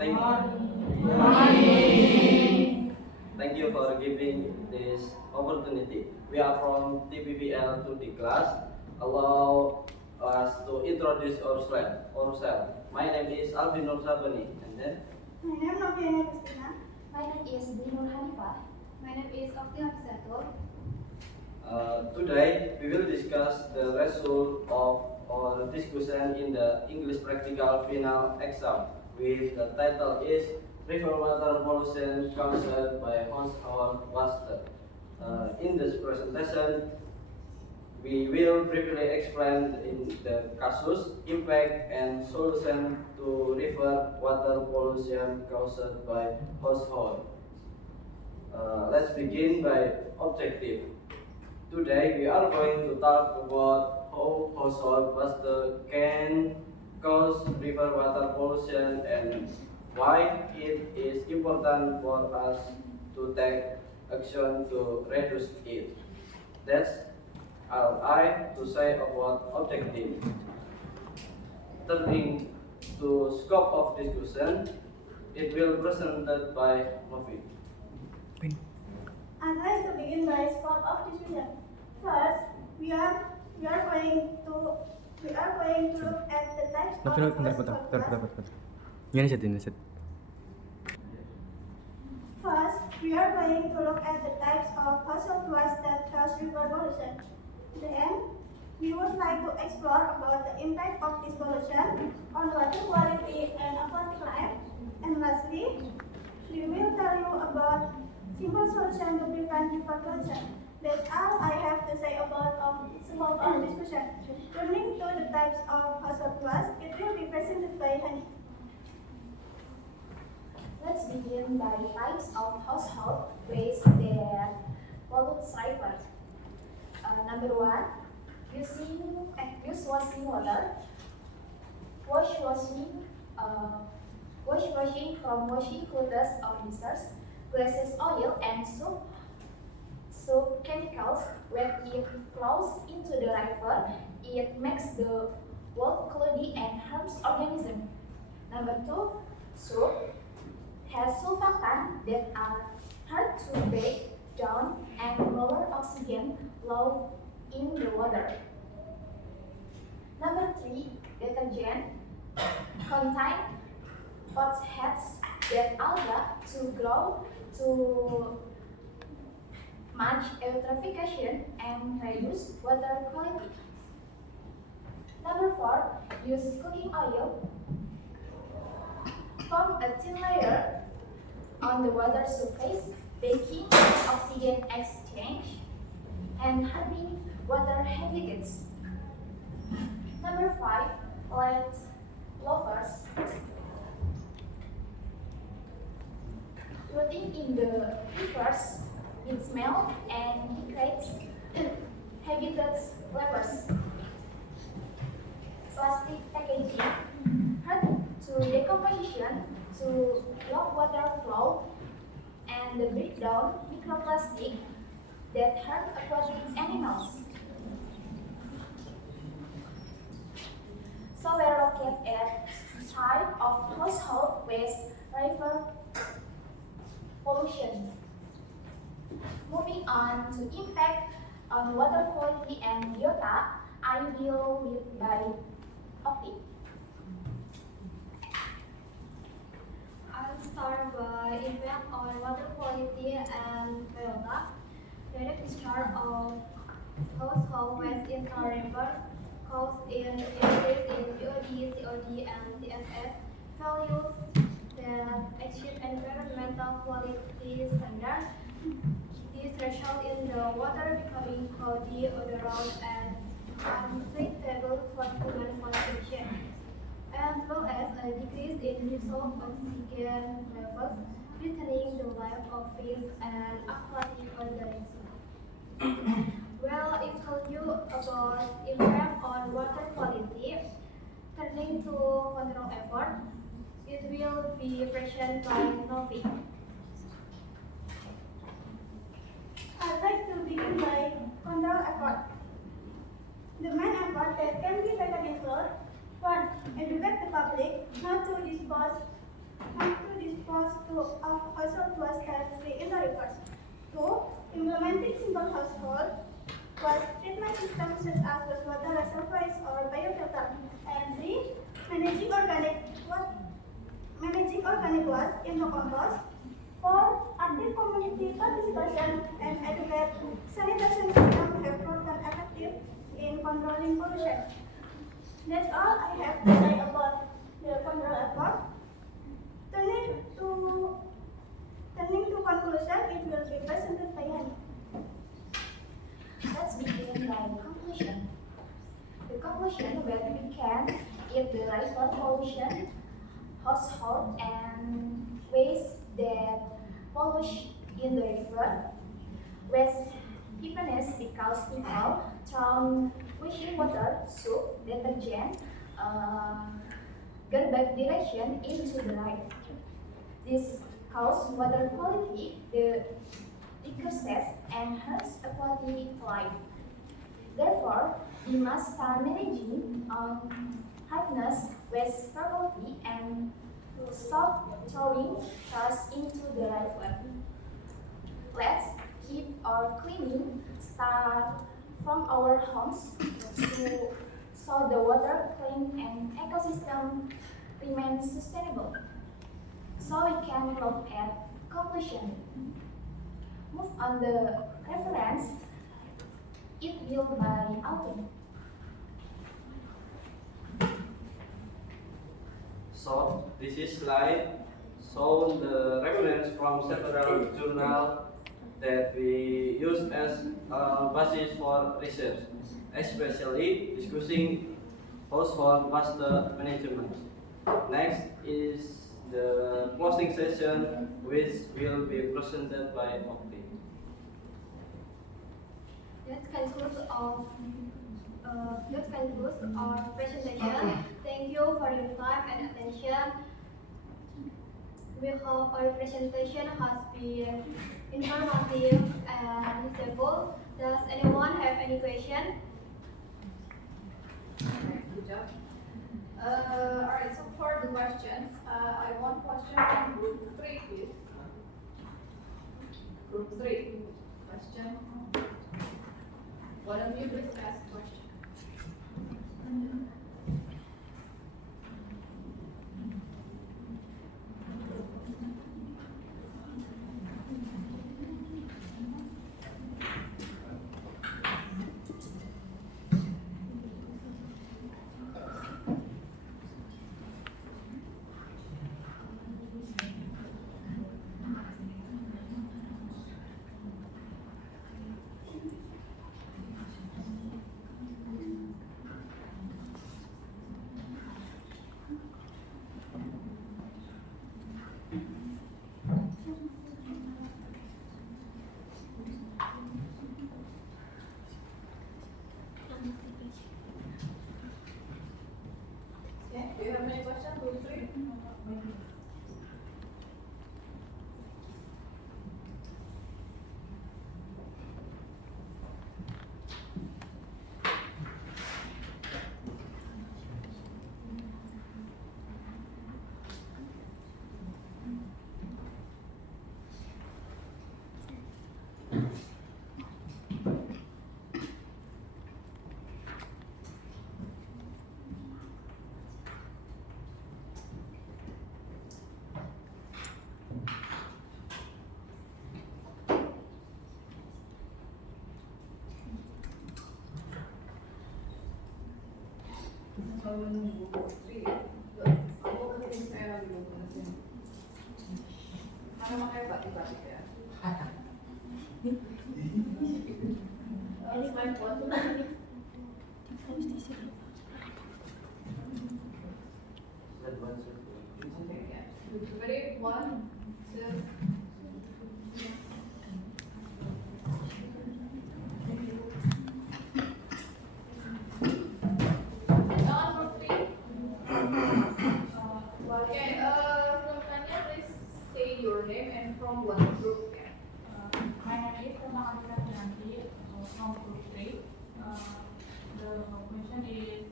Thank Thank you for giving this opportunity. We are from TPPL to the class. Allow us to introduce ourselves. My name is Alvin Nur Sabani, and then My name is Noviana Christina. My name is Binur Hanifah. My name is Okti Hafizatul. Today we will discuss the result of our discussion in the English practical final exam, with the title is River Water Pollution Caused by Household Waste. In this presentation, we will briefly explain in the casus, impact, and solution to river water pollution caused by household. Let's begin by objective. Today we are going to talk about how household waste can cause river water pollution and why it is important for us to take action to reduce it. That's all I to say about objective. Turning to scope of discussion, it will presented by Novi. I'd like to begin by scope of discussion. First, we are going to look at the types of household waste. Gimana set ini set? First, we are going to look at the types of household waste that cause river pollution. Then, we would like to explore about the impact of this pollution on water quality and aquatic life. And lastly, we will tell you about simple solution to prevent river pollution. That's all I have to say about scope of discussion. Turning to the types of household waste, it will be presented by Hani. Let's begin by types of household waste that pollute river. Number one, washing water. Washing from washing clothes or dishes, glasses, oil, and soap chemicals. When it flows into the river, it makes the water cloudy and harms organism. Number two, soap has surfactants that are hard to break down and lower oxygen level in the water. Number three, detergent contain phosphates that allow to grow to match eutrophication and reduce water quality. Number four, use cooking oil. Form a thin layer on the water surface, breaking oxygen exchange and harming water habitats. Number five, let lovers. Floating in the rivers with smell and degrades habitats levels. Plastic packaging hard to decomposition to block water flow and break down microplastic that hurt aquatic animals. So we look at type of household waste river pollution. Moving on to impact on water quality and biota, I will lead by Okti. I'll start by impact on water quality and biota. Direct discharge of household waste into rivers cause an increase in BOD, COD, and TSS values that exceed environmental quality standards. This result in the water becoming cloudy, odorous, and unsuitable for human consumption, as well as a decrease in dissolved oxygen levels, threatening the life of fish and aquatic organisms. Well, I told you about impact on water quality. Turning to control effort, it will be presented by Novi. I'd like to begin by control effort. The main effort that can be taken include 1. Educate the public not to dispose of household was that three in the reverse. 2. Implementing simple household was treatment systems such as wastewater reservoirs or biofilter. And 3. Managing organic waste into compost. 4. Active community participation and adequate sanitation systems have proven effective in controlling pollution. That's all I have to say about the control effort. Turning to conclusion, it will be presented by Hani. Let's begin by conclusion. The conclusion that we can if the river pollution, household and waste that pollute in the river, waste happiness because people throw washing water, soap, detergent, garbage direction into the river. This causes water quality, the decreases and hurts aquatic life. Therefore, we must start managing happiness, waste property, and stop throwing trash into the river. Let's keep our cleaning start from our homes so the water clean and ecosystem remain sustainable. So we can look at conclusion. Move on the reference. It will by autumn. So this is slide show the reference from several journals that we use as a basis for research, especially discussing household waste management. Next is the closing session, which will be presented by Okti. That concludes our presentation. Thank you for your time and attention. We hope our presentation has been informative and useful. Does anyone have any question? Good job. Alright, so for the questions, I want question from group 3, please. Group 3, question. Why don't you please ask question? Yeah, do you have any question, group 3? Ready? 1, 2. Now group 3. Okay, please say your name and from what group. My name is Aditya Pinanti from Group 3. The question is,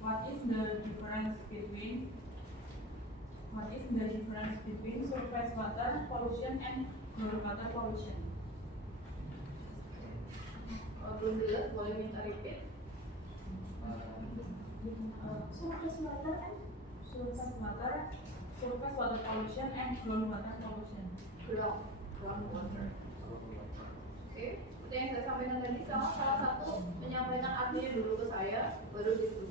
what is the difference between What is the difference between surface water pollution and groundwater pollution? Belum jelas, boleh minta repeat? Surface water and Surface water pollution and groundwater pollution. Groundwater. Oke, seperti yang saya sampaikan tadi, salah satu menyampaikan artinya dulu ke saya, baru diskusi.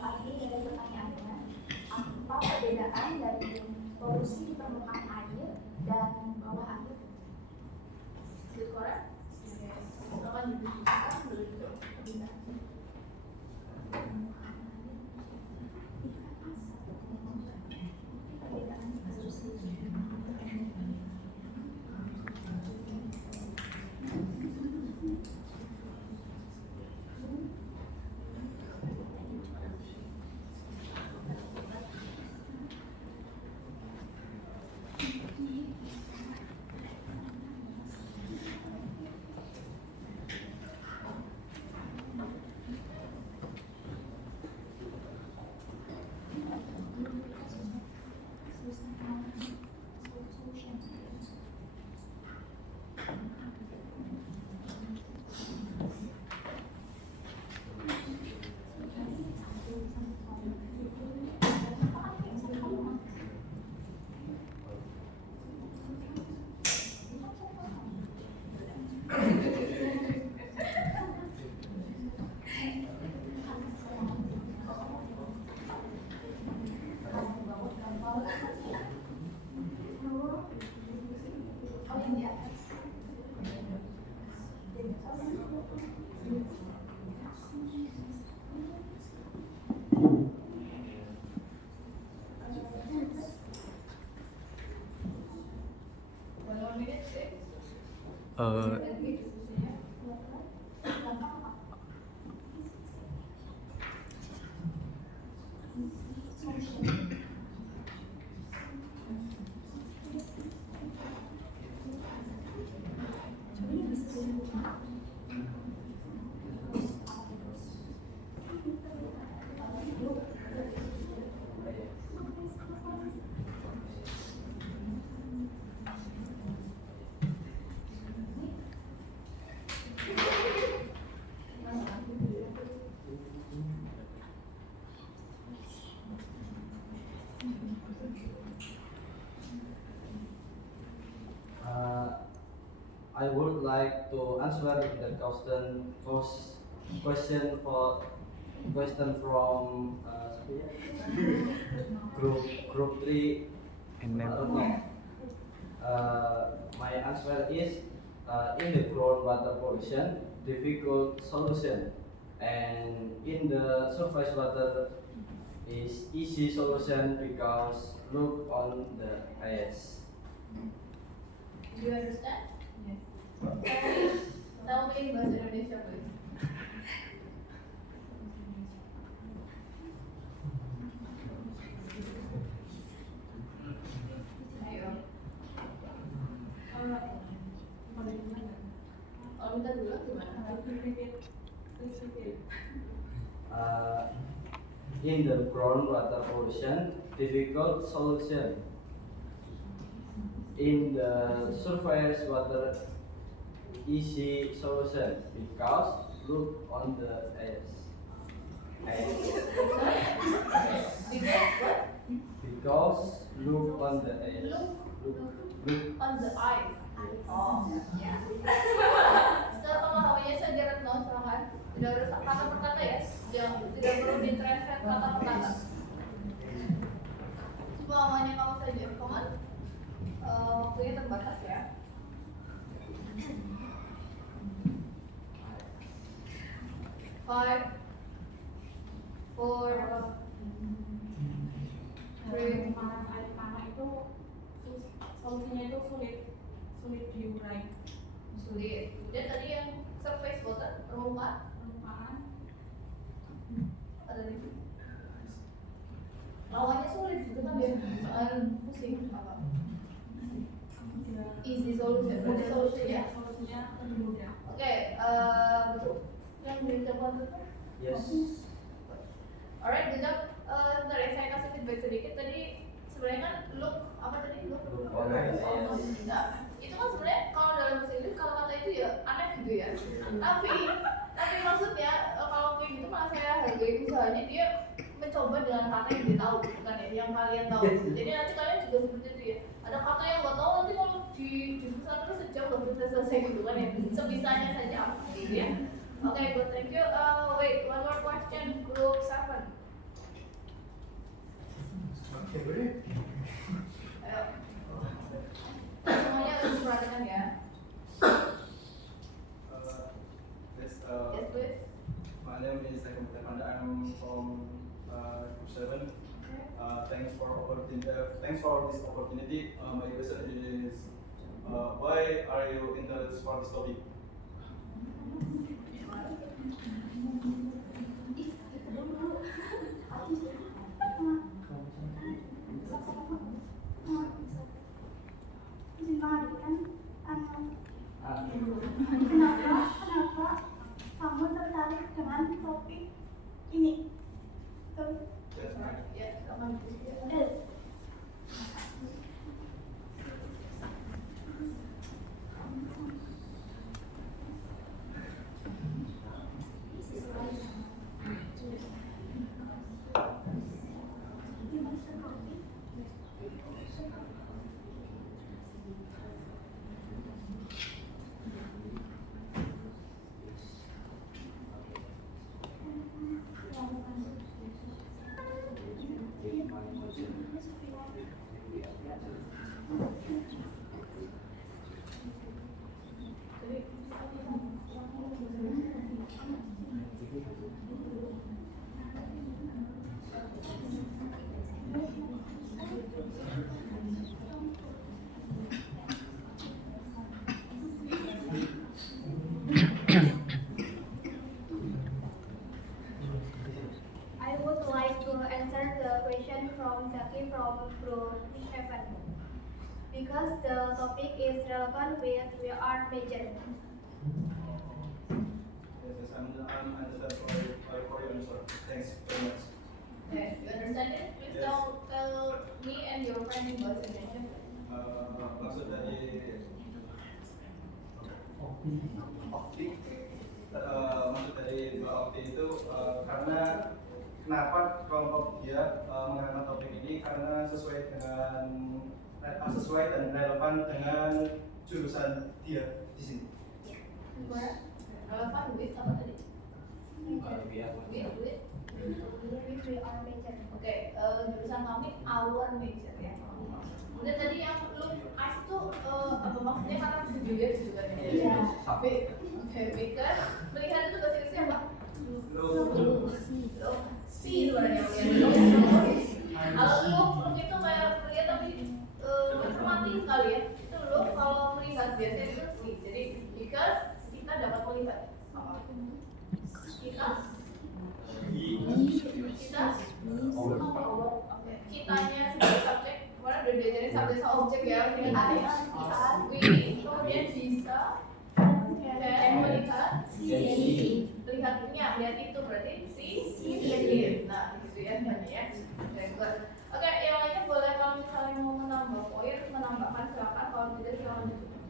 Arti dari pertanyaannya, apa perbedaan dari polusi di permukaan air dan bawah air? Is it correct? Yes. Silakan didiskusikan dulu. I would like to answer the question from group 3. My answer is in the groundwater pollution, difficult solution, and in the surface water is easy solution because look on the ice. Do you understand? Yes. Tell me in bahasa Indonesia, please. Ayo. Kalau minta dulu gimana? In the groundwater pollution, difficult solution. In the surface water, easy solution because look on the ice. Because look on the ice. Look. On the ice. Oh, ya. Setelah pemahamannya saya Jared Noah, silahkan. Tidak harus kata per kata ya, yang tidak perlu ditranslate kata per kata. Semuanya kamu saja, kamu waktunya terbatas ya. 5, 4, 3. Pemahaman air tanah itu solusinya itu sulit diurai. Sulit. Kemudian tadi yang surface water, permukaan ada lagi. Lawannya sulit itu kan ya, soal pusing apa? Easy solution, berarti solution ya. Solusinya lebih mudah. Oke, betul. Yang dicoba itu? Yes. Alright, good job. Bentar ya, saya kasih feedback sedikit. Tadi sebenarnya kan look apa tadi? Look Organized. Nah, itu kan sebenarnya kalau dalam bahasa Inggris kalau kata itu ya aneh gitu ya. Tapi maksudnya kalau kayak gitu malah saya hargai usahanya dia mencoba dengan kata yang dia tahu, bukan ya yang kalian tahu. Jadi nanti kalian juga seperti itu ya. Ada kata yang nggak tahu nanti kalau diskusikan terus sejauh nggak bisa selesai gitu kan ya. Sebisanya saja gitu ya. Oke, good, thank you. Wait, one more question, group 7. Ayo. Semuanya harus perhatikan ya. Yes, Yes, please. my name is Eko Panda. I'm from Group 7. Thanks for this opportunity. My question is, why are you interested for this topic? Kenapa kamu tertarik dengan topik ini? Yes, Ya, sama. I would like to answer the question from Zaki from Group 7 because the topic is relevant with your art major. yes, I'm understand for your answer. Thanks very much. Okay, you understand it? Please Yes. tell me and your friend in Bahasa Indonesia. Maksud dari maksud dari Mbak Okti itu karena kenapa kelompok dia mengangkat topik ini karena sesuai dan relevan dengan jurusan dia di sini. Relevan with apa tadi? With With your art major. Oke, jurusan kami our major ya. Kemudian tadi yang lu kasih tuh apa maksudnya karena juga juga ya. Iya. Oke, because melihat itu bahasa Inggrisnya apa? Si sebenarnya kalau look itu kayak melihat tapi mencermati sekali ya. Itu look kalau melihat biasanya itu si. Jadi because kita dapat melihat apa? Kita oke. Kitanya sebagai subjek, kemarin udah diajarin subjek sama objek ya. Kemudian bisa melihat melihatnya, lihat itu berarti lihat. Nah, gitu ya namanya ya. Oke, yang lainnya boleh kalau misalnya mau menambah poin, menambahkan silakan. Kalau tidak silakan ditutup.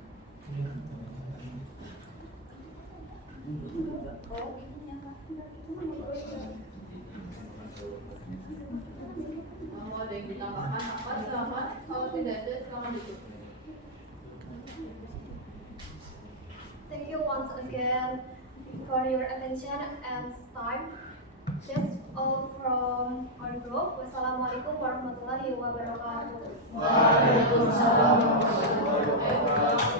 Mau ada yang ditambahkan apa silakan. Kalau tidak ada silakan ditutup. Thank you once again for your attention and time. That's all from our group. Wassalamualaikum warahmatullahi wabarakatuh. Waalaikumsalam warahmatullahi wabarakatuh.